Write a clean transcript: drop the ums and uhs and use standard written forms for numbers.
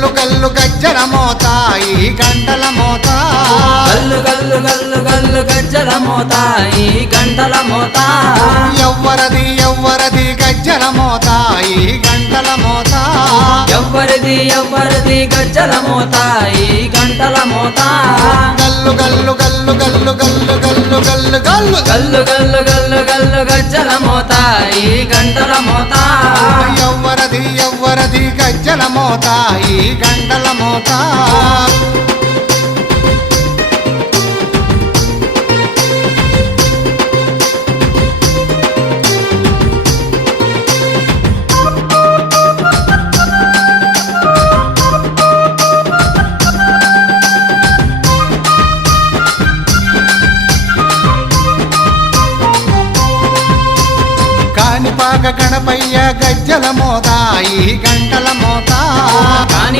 గల్లు గల్లు గజ్జల మోత ఈ గంటల మోత గల్లు గల్లు గల్లు గల్లు గజ్జల మోత ఈ గంటల మోత ఎవ్వరది ఎవ్వరది గజ్జల మోత ఈ గంటల మోత ఎవ్వరిది ఎవ్వరిది గజ్జల మోత ఈ గంటల మోత గల్లు గల్లు గల్లు గల్లు గల్లు గల్లు గల్లు గల్లు గల్లు గల్లు గల్లు గల్లు గజ్జల మోత ఈ గంటల మోత ఎవ్వరది ఎవ్వరది గజ్జల మోత ఈ గంటల మోత కాణిపాక గణపయ్య గజ్జల మోత ఈ గంటల మోత